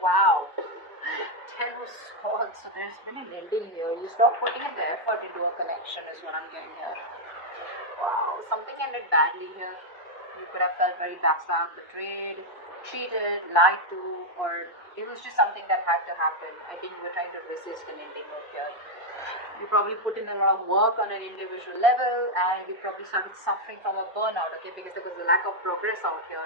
Wow. Ten of Swords. So there's been an ending here. You stop putting in the effort into a connection is what I'm getting here. Wow. Something ended badly here. You could have felt very backstabbed, betrayed, cheated, lied to, or it was just something that had to happen. I think you were trying to resist an ending out here. You probably put in a lot of work on an individual level, and you probably started suffering from a burnout, okay, because there was a lack of progress out here.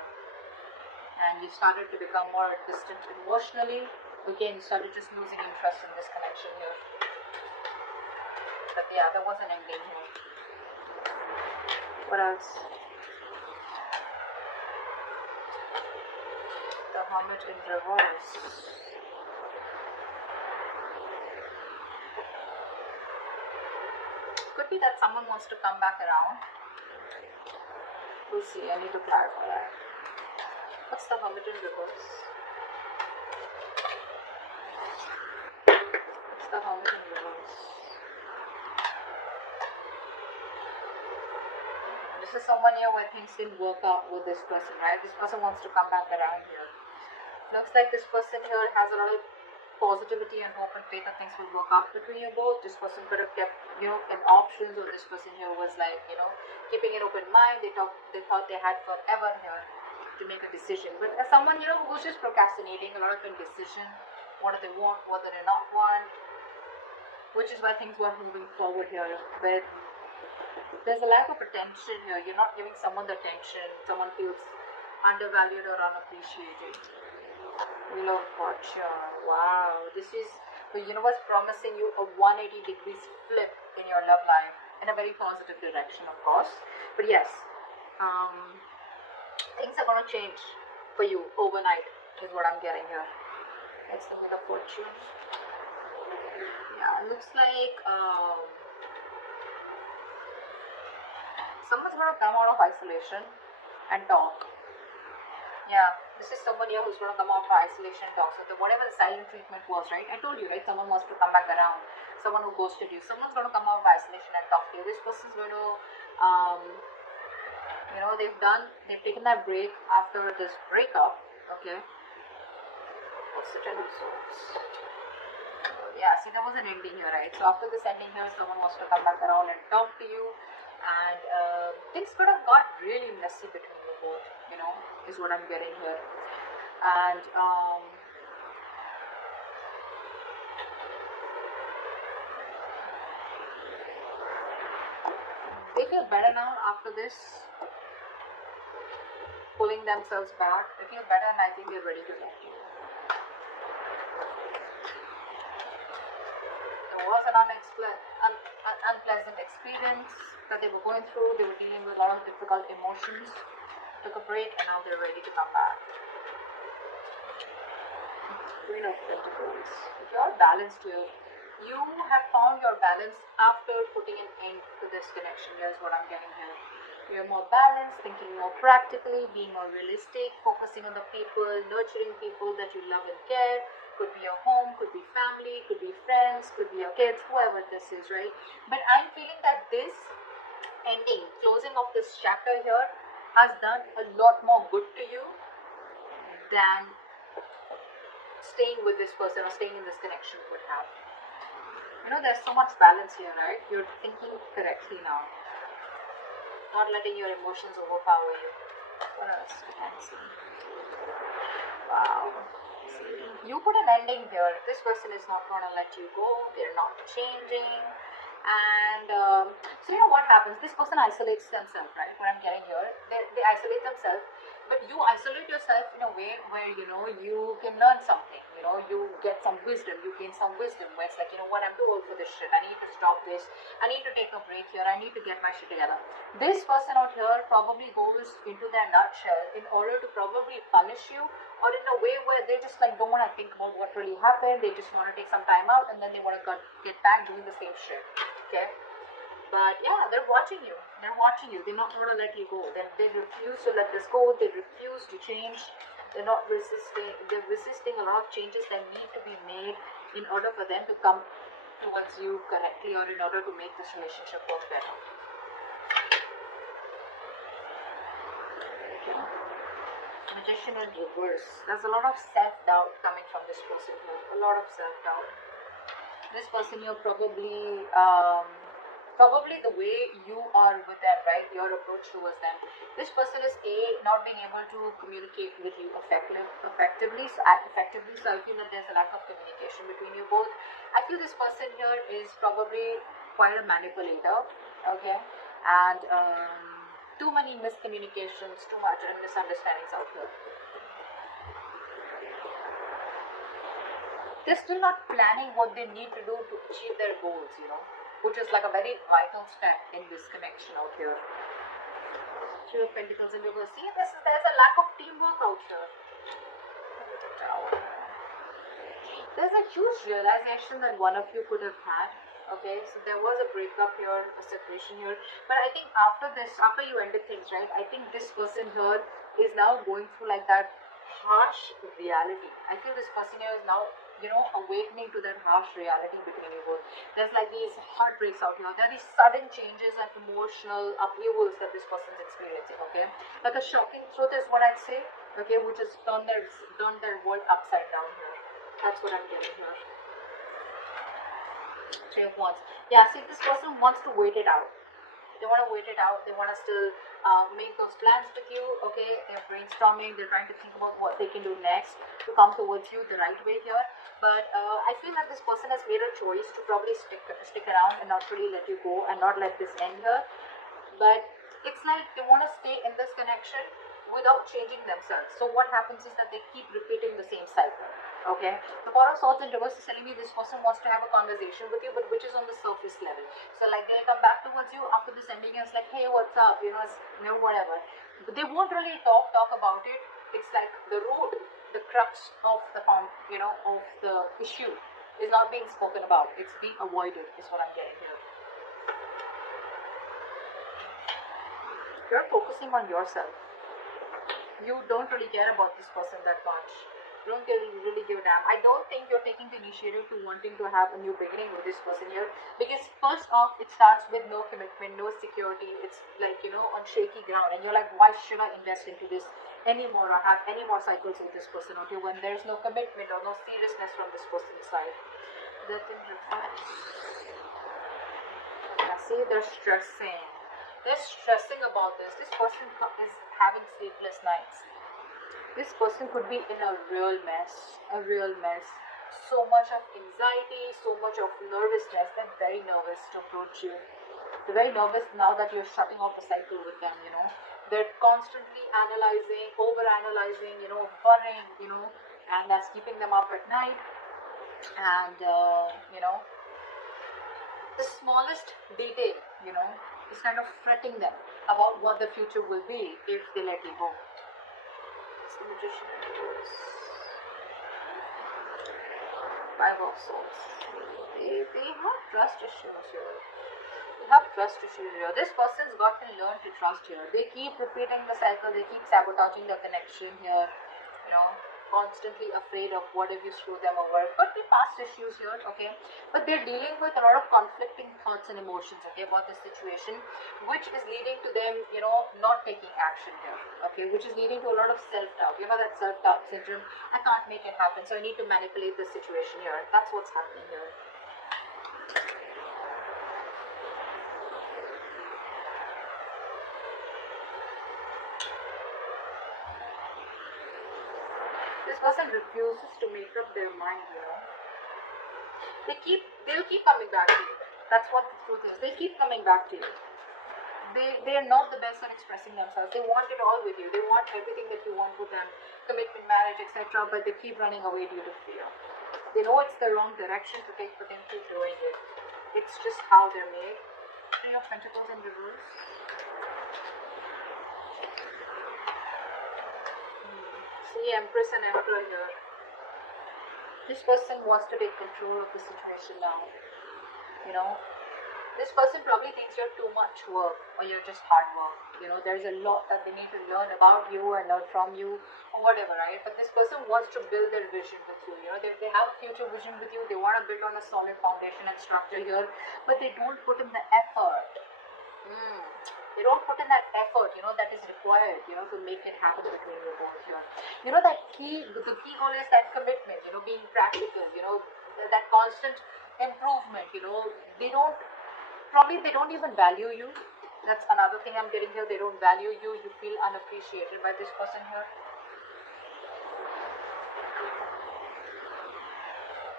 And you started to become more distant emotionally. Okay, and you started just losing interest in this connection here. But yeah, there was an ending here. What else? The Hermit in reverse. Could be that someone wants to come back around. We'll see. I need to clarify that. What's the Hermit in reverse? What's the Hermit in reverse? This is someone here where things didn't work out with this person, right? This person wants to come back around here. Looks like this person here has a lot of positivity and hope and faith that things will work out between you both. This person could have kept, an options, or this person here was like, keeping an open mind. They thought they had forever here to make a decision. But as someone, who's just procrastinating, a lot of indecision, what do they want, what do they not want, which is why things weren't moving forward here. But there's a lack of attention here. You're not giving someone the attention. Someone feels undervalued or unappreciated. Wheel of Fortune. Wow. This is the universe promising you a 180 degrees flip in your love life in a very positive direction, of course. But yes, things are going to change for you overnight is what I'm getting here. That's the Wheel of Fortune. Yeah, it looks like someone's going to come out of isolation and talk. Yeah, this is someone here who's going to come out of isolation and talk. So whatever the silent treatment was, right? I told you, right? Someone wants to come back around. Someone who ghosted you. Someone's going to come out of isolation and talk to you. This person's going to, they've taken that break after this breakup. Okay. What's the Ten of Swords? Yeah, see, there was an ending here, right? So after this ending here, someone wants to come back around and talk to you. And things could have got really messy between you both, is what I'm getting here. And they feel better now after this, pulling themselves back. They feel better, and I think they're ready to talk to you. There was an unpleasant experience that they were going through. They were dealing with a lot of difficult emotions. Took a break, and now they're ready to come back. Queen of Pentacles. If you're balanced here, you have found your balance after putting an end to this connection. Here's what I'm getting here. You're more balanced, thinking more practically, being more realistic, focusing on the people, nurturing people that you love and care. Could be your home, could be family, could be friends, could be your kids, whoever this is, right? But I'm feeling that this ending, closing of this chapter here, has done a lot more good to you than staying with this person or staying in this connection would have. There's so much balance here, right? You're thinking correctly now. Not letting your emotions overpower you. What else? I can't see. Wow. See, you put an ending here. This person is not going to let you go. They're not changing. And so what happens? This person isolates themselves, right? What I'm getting here, they isolate themselves, but you isolate yourself in a way where you can learn something. You get some wisdom, you gain some wisdom. Where it's like, what, I'm too old for this shit. I need to stop this. I need to take a break here. I need to get my shit together. This person out here probably goes into their nutshell in order to probably punish you, or in a way where they just don't want to think about what really happened. They just want to take some time out, and then they want to get back doing the same shit. Okay, but yeah, they're watching you. They're not going to let you go. They refuse to let this go. They refuse to change. They're not resisting. They're resisting a lot of changes that need to be made in order for them to come towards you correctly, or in order to make this relationship work better. Okay. Magician in reverse. There's a lot of self-doubt coming from this person here. A lot of self-doubt. This person here probably, probably the way you are with them, right? Your approach towards them. This person is not being able to communicate with you effectively. So I feel that there's a lack of communication between you both. I feel this person here is probably quite a manipulator, okay, and too many miscommunications, too much misunderstandings out here. They're still not planning what they need to do to achieve their goals, you know, which is like a very vital step in this connection out here. Two of Pentacles in reverse. See, there's a lack of teamwork out here. There's a huge realization that one of you could have had. Okay, so there was a breakup here, a separation here. But I think after this, after you ended things, right, I think this person here is now going through like that harsh reality. I feel this person here is now, you know, awakening to that harsh reality between you both. There's like these heartbreaks out here. There are these sudden changes and emotional upheavals that this person is experiencing, okay? Like a shocking truth is what I'd say, okay, which has turned their world upside down here. That's what I'm getting here. Three of Wands. Yeah, see, this person wants to wait it out. They want to wait it out. They want to still make those plans with you. Okay, they're brainstorming. They're trying to think about what they can do next to come towards you the right way here. But I feel that this person has made a choice to probably stick around and not really let you go and not let this end here. But it's like they want to stay in this connection without changing themselves. So what happens is that they keep repeating the same cycle. Okay, the Four of Swords in reverse is telling me this person wants to have a conversation with you, but which is on the surface level. So like they'll come back towards you after this ending and it's like, hey, what's up? You know, whatever. But they won't really talk about it. It's like the root, the crux of the of the issue is not being spoken about. It's being avoided. Is what I'm getting here. You're focusing on yourself. You don't really care about this person that much. You don't really give a damn. I don't think you're taking the initiative to wanting to have a new beginning with this person here, because first off, it starts with no commitment, no security. It's like, you know, on shaky ground, and you're like, why should I invest into this anymore or have any more cycles with this person or two when there's no commitment or no seriousness from this person's side? That in reverse. Yeah, see, they're stressing. They're stressing about this. This person is having sleepless nights. This person could be in a real mess. So much of anxiety, so much of nervousness. They're very nervous to approach you. They're very nervous now that you're shutting off the cycle with them, you know. They're constantly analyzing, over-analyzing, you know, worrying, you know, and that's keeping them up at night. And, you know, the smallest detail, you know, is kind of fretting them about what the future will be if they let you go. It's the Magician in reverse. Five of Swords. They have trust issues here. This person's got to learn to trust here. They keep repeating the cycle. They keep sabotaging the connection here. You know, constantly afraid of what if you screw them over. Could be past issues here, okay? But they're dealing with a lot of conflicting thoughts and emotions, okay, about the situation, which is leading to them, you know, not taking action here, okay? Which is leading to a lot of self-doubt. You know that self-doubt syndrome? I can't make it happen, so I need to manipulate the situation here. That's what's happening here. This person refuses to make up their mind, you know. They'll keep coming back to you. That's what the truth is. They keep coming back to you. They're not the best at expressing themselves. They want it all with you. They want everything that you want with them, commitment, marriage, etc. But they keep running away due to fear. They know it's the wrong direction to take, but they keep doing it. It's just how they're made. Three of Pentacles in reverse. See, Empress and Emperor here. This person wants to take control of the situation now. You know, this person probably thinks you're too much work or you're just hard work. You know, there's a lot that they need to learn about you and learn from you or whatever, right? But this person wants to build their vision with you. You know, they have a future vision with you. They want to build on a solid foundation and structure here, but they don't put in the effort. They don't put in that effort, that is required, to make it happen between you both here. That the key goal is that commitment, being practical, that constant improvement, they don't even value you. That's another thing I'm getting here. They don't value you. You feel unappreciated by this person here.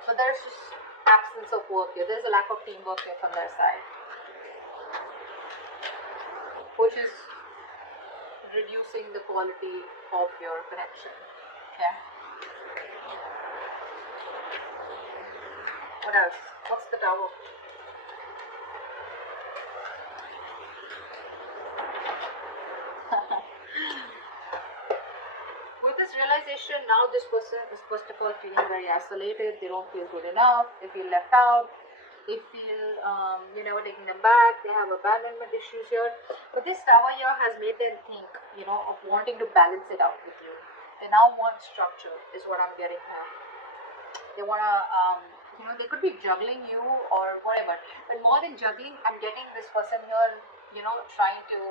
So there's just absence of work here. There's a lack of teamwork here from their side, which is reducing the quality of your connection. Okay. What else? What's the Tower? With this realization, now this person is first of all feeling very isolated. They don't feel good enough. They feel left out. They feel you're never taking them back. They have abandonment issues here. But this Tower here has made them think, of wanting to balance it out with you. They now want structure, is what I'm getting here. They want to, they could be juggling you or whatever. But more than juggling, I'm getting this person here, trying to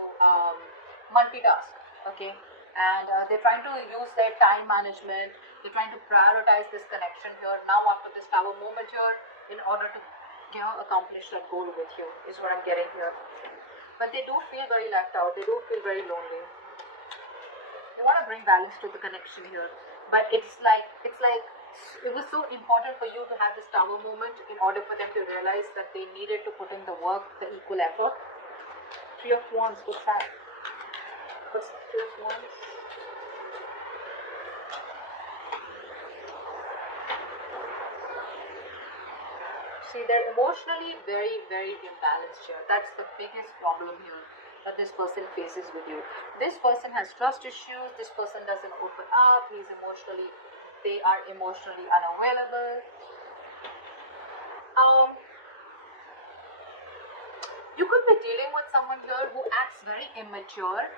multitask, okay? And they're trying to use their time management. They're trying to prioritize this connection here. Now after this Tower moment here, in order to, accomplish that goal with you, is what I'm getting here. But they do feel very left out. They do feel very lonely. They want to bring balance to the connection here. But it's like it was so important for you to have this Tower moment in order for them to realize that they needed to put in the work, the equal effort. Three of Wands, what's that? What's the Three of Wands? See, they're emotionally very, very imbalanced here. That's the biggest problem here that this person faces with you. This person has trust issues. This person doesn't open up. They are emotionally unavailable. You could be dealing with someone here who acts very immature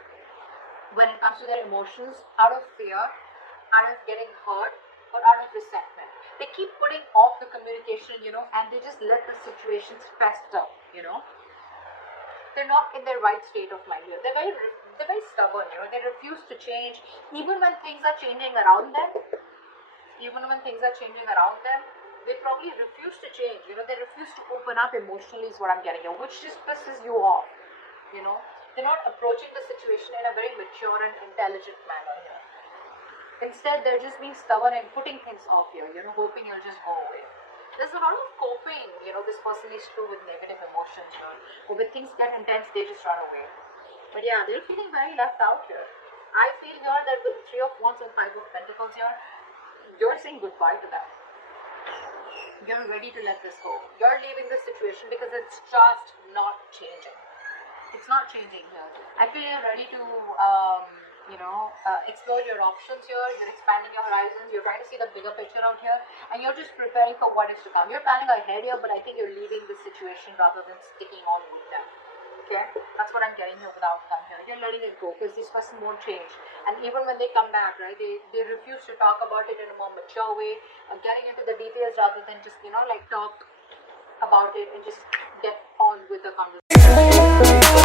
when it comes to their emotions, out of fear, out of getting hurt, or out of resentment. They keep putting off the communication, and they just let the situations fester, They're not in their right state of mind here. They're very stubborn, They refuse to change, even when things are changing around them. They probably refuse to change. They refuse to open up emotionally, is what I'm getting here, which just pisses you off. They're not approaching the situation in a very mature and intelligent manner here. Instead, they're just being stubborn and putting things off here, hoping you'll just go away. There's a lot of coping, this person is through with negative emotions here. Or when things get intense, they just run away. But yeah, they're feeling very left out here. I feel here that with the Three of Wands and Five of Pentacles here, you're saying goodbye to that. You're ready to let this go. You're leaving this situation because it's just not changing. It's not changing here. I feel you're ready to explore your options here. You're expanding your horizons. You're trying to see the bigger picture out here, and you're just preparing for what is to come. You're planning ahead here, but I think you're leaving this situation rather than sticking on with them. Okay, that's what I'm getting here with the outcome here. You're letting it go because this person won't change, and even when they come back, right, they refuse to talk about it in a more mature way, getting into the details rather than just talk about it and just get on with the conversation.